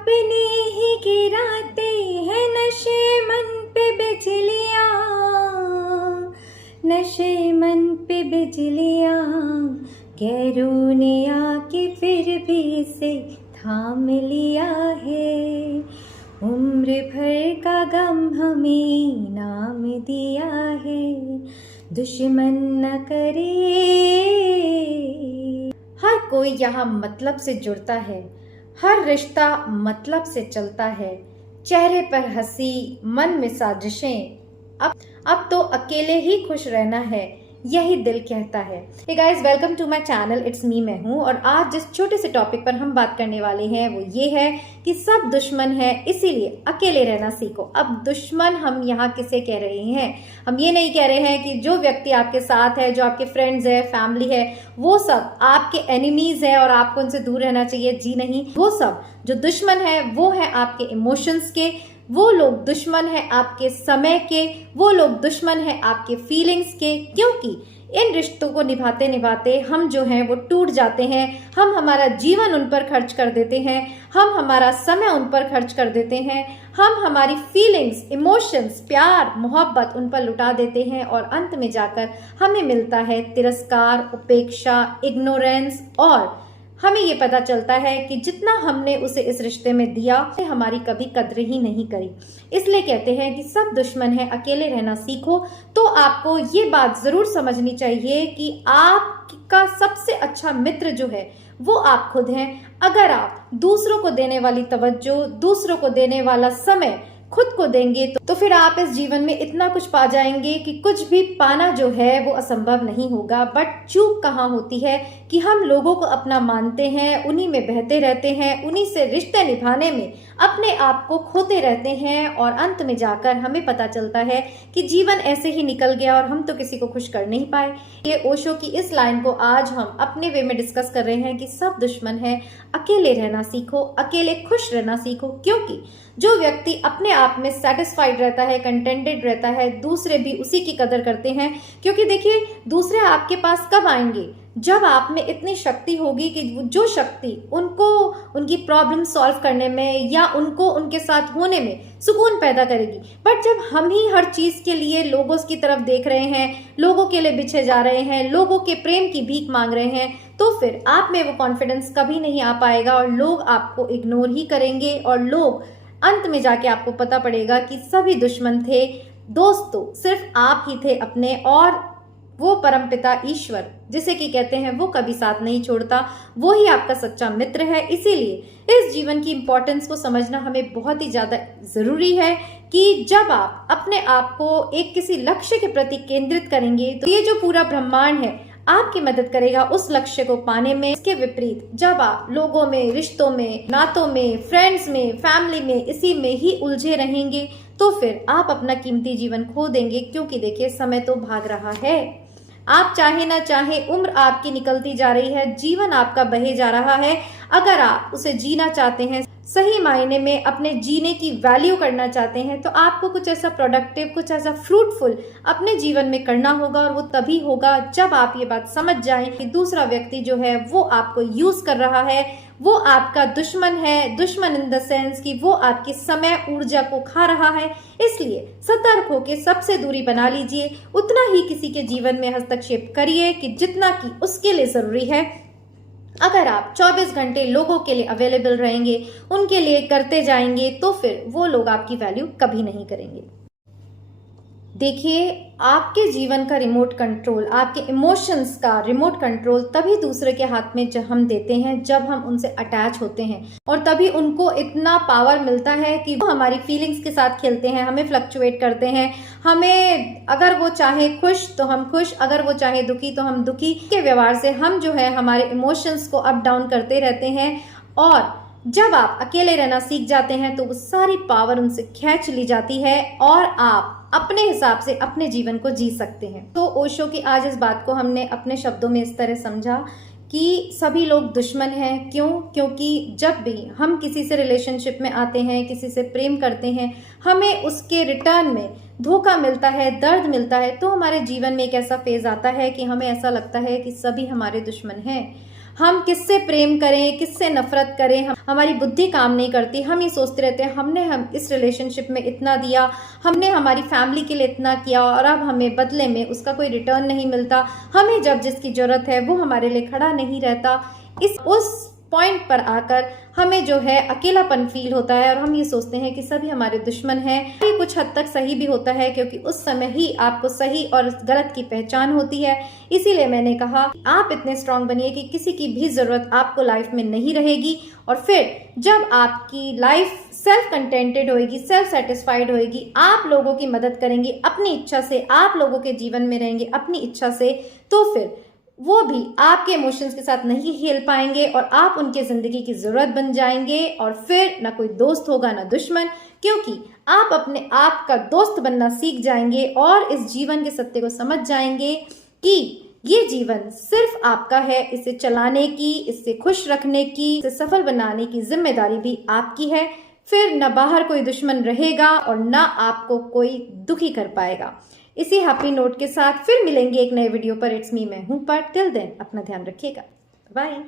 अपने ही गिराते हैं नशे मन पे बिजलियाँ, नशे मन पे बिजलियाँ। गैरों ने आके फिर भी इसे थाम लिया है। उम्र भर का गम हमें नाम दिया है, दुश्मन न करे। हर कोई यहाँ मतलब से जुड़ता है, हर रिश्ता मतलब से चलता है। चेहरे पर हंसी, मन में साजिशें, अब तो अकेले ही खुश रहना है, यही दिल कहता है। Hey guys, welcome to my channel, it's me, मैं हूँ। और आज जिस छोटे से टॉपिक पर हम बात करने वाले हैं वो ये है कि सब दुश्मन है, इसीलिए अकेले रहना सीखो। अब दुश्मन हम यहाँ किसे कह रहे हैं? हम ये नहीं कह रहे हैं कि जो व्यक्ति आपके साथ है, जो आपके फ्रेंड्स है, फैमिली है, वो सब आपके एनिमीज है और आपको उनसे दूर रहना चाहिए। जी नहीं, वो सब जो दुश्मन है वो है आपके इमोशंस के, वो लोग दुश्मन है आपके समय के, वो लोग दुश्मन है आपके फीलिंग्स के। क्योंकि इन रिश्तों को निभाते निभाते हम जो हैं वो टूट जाते हैं। हम हमारा जीवन उन पर खर्च कर देते हैं, हम हमारा समय उन पर खर्च कर देते हैं, हम हमारी फीलिंग्स, इमोशंस, प्यार, मोहब्बत उन पर लुटा देते हैं और अंत में जाकर हमें मिलता है तिरस्कार, उपेक्षा, इग्नोरेंस। और हमें ये पता चलता है कि जितना हमने उसे इस रिश्ते में दिया, हमारी कभी कद्र ही नहीं करी। इसलिए कहते हैं कि सब दुश्मन है, अकेले रहना सीखो। तो आपको ये बात जरूर समझनी चाहिए कि आपका सबसे अच्छा मित्र जो है वो आप खुद हैं। अगर आप दूसरों को देने वाली तवज्जो, दूसरों को देने वाला समय खुद को देंगे तो फिर आप इस जीवन में इतना कुछ पा जाएंगे कि कुछ भी पाना जो है वो असंभव नहीं होगा। बट चूक कहाँ होती है कि हम लोगों को अपना मानते हैं, उन्हीं में बहते रहते हैं, उन्हीं से रिश्ते निभाने में अपने आप को खोते रहते हैं और अंत में जाकर हमें पता चलता है कि जीवन ऐसे ही निकल गया और हम तो किसी को खुश कर नहीं पाए। ये ओशो की इस लाइन को आज हम अपने वे में डिस्कस कर रहे हैं कि सब दुश्मन है, अकेले रहना सीखो, अकेले खुश रहना सीखो। क्योंकि जो व्यक्ति अपने आप में सेटिस्फाइड रहता है, कंटेंटेड रहता है, दूसरे भी उसी की कदर करते हैं। क्योंकि देखिए, दूसरे आपके पास कब आएंगे? जब आप में इतनी शक्ति होगी कि जो शक्ति उनको उनकी प्रॉब्लम सॉल्व करने में या उनको उनके साथ होने में सुकून पैदा करेगी। बट जब हम ही हर चीज के लिए लोगों की तरफ देख रहे हैं, लोगों के लिए बिछे जा रहे हैं, लोगों के प्रेम की भीख मांग रहे हैं, तो फिर आप में वो कॉन्फिडेंस कभी नहीं आ पाएगा और लोग आपको इग्नोर ही करेंगे। और लोग अंत में जाके आपको पता पड़ेगा कि सभी दुश्मन थे, दोस्तों सिर्फ आप ही थे अपने। और वो परमपिता ईश्वर जिसे कि कहते हैं वो कभी साथ नहीं छोड़ता, वो ही आपका सच्चा मित्र है। इसीलिए इस जीवन की इंपॉर्टेंस को समझना हमें बहुत ही ज्यादा जरूरी है कि जब आप अपने आप को एक किसी लक्ष्य के प्रति केंद्रित करेंगे तो ये जो पूरा ब्रह्मांड है आपकी मदद करेगा उस लक्ष्य को पाने में। इसके विपरीत जब आप लोगों में, रिश्तों में, नातों में, फ्रेंड्स में, फैमिली में, इसी में ही उलझे रहेंगे तो फिर आप अपना कीमती जीवन खो देंगे। क्योंकि देखिए, समय तो भाग रहा है। आप चाहे ना चाहे उम्र आपकी निकलती जा रही है, जीवन आपका बहे जा रहा है। अगर आप उसे जीना चाहते हैं, सही मायने में अपने जीने की वैल्यू करना चाहते हैं, तो आपको कुछ ऐसा प्रोडक्टिव, कुछ ऐसा फ्रूटफुल अपने जीवन में करना होगा। और वो तभी होगा जब आप ये बात समझ जाएं कि दूसरा व्यक्ति जो है वो आपको यूज कर रहा है, वो आपका दुश्मन है। दुश्मन इन द सेंस कि वो आपकी समय, ऊर्जा को खा रहा है। इसलिए सतर्क होकर सबसे दूरी बना लीजिए। उतना ही किसी के जीवन में हस्तक्षेप करिए कि जितना कि उसके लिए जरूरी है। अगर आप 24 घंटे लोगों के लिए अवेलेबल रहेंगे, उनके लिए करते जाएंगे, तो फिर वो लोग आपकी वैल्यू कभी नहीं करेंगे। देखिए, आपके जीवन का रिमोट कंट्रोल, आपके इमोशंस का रिमोट कंट्रोल तभी दूसरे के हाथ में जब हम देते हैं, जब हम उनसे अटैच होते हैं। और तभी उनको इतना पावर मिलता है कि वो हमारी फीलिंग्स के साथ खेलते हैं, हमें फ्लक्चुएट करते हैं। हमें अगर वो चाहे खुश तो हम खुश, अगर वो चाहे दुखी तो हम दुखी के व्यवहार से हम जो है हमारे इमोशंस को अप डाउन करते रहते हैं। और जब आप अकेले रहना सीख जाते हैं तो वो सारी पावर उनसे खींच ली जाती है और आप अपने हिसाब से अपने जीवन को जी सकते हैं। तो ओशो की आज इस बात को हमने अपने शब्दों में इस तरह समझा कि सभी लोग दुश्मन हैं। क्यों? क्योंकि जब भी हम किसी से रिलेशनशिप में आते हैं, किसी से प्रेम करते हैं, हमें उसके रिटर्न में धोखा मिलता है, दर्द मिलता है, तो हमारे जीवन में एक ऐसा फेज आता है कि हमें ऐसा लगता है कि सभी हमारे दुश्मन हैं। हम किससे प्रेम करें, किससे नफरत करें, हमारी बुद्धि काम नहीं करती। हम ये सोचते रहते हैं हम इस रिलेशनशिप में इतना दिया, हमने हमारी फैमिली के लिए इतना किया और अब हमें बदले में उसका कोई रिटर्न नहीं मिलता। हमें जब जिसकी जरूरत है वो हमारे लिए खड़ा नहीं रहता। उस पॉइंट पर आकर हमें जो है अकेलापन फील होता है और हम ये सोचते हैं कि सभी हमारे दुश्मन हैं। ये कुछ हद तक सही भी होता है, क्योंकि उस समय ही आपको सही और गलत की पहचान होती है। इसीलिए मैंने कहा आप इतने स्ट्रांग बनिए कि किसी की भी जरूरत आपको लाइफ में नहीं रहेगी। और फिर जब आपकी लाइफ सेल्फ कंटेंटेड होएगी, सेल्फ सेटिस्फाइड होएगी, आप लोगों की मदद करेंगी अपनी इच्छा से, आप लोगों के जीवन में रहेंगे अपनी इच्छा से, तो फिर वो भी आपके इमोशंस के साथ नहीं खेल पाएंगे और आप उनके जिंदगी की जरूरत बन जाएंगे। और फिर ना कोई दोस्त होगा ना दुश्मन, क्योंकि आप अपने आप का दोस्त बनना सीख जाएंगे और इस जीवन के सत्य को समझ जाएंगे कि ये जीवन सिर्फ आपका है। इसे चलाने की, इससे खुश रखने की, इसे सफल बनाने की जिम्मेदारी भी आपकी है। फिर न बाहर कोई दुश्मन रहेगा और न आपको कोई दुखी कर पाएगा। इसी हैप्पी नोट के साथ फिर मिलेंगे एक नए वीडियो पर। इट्स मी, मैं हूं पर। टिल देन अपना ध्यान रखिएगा। बाय।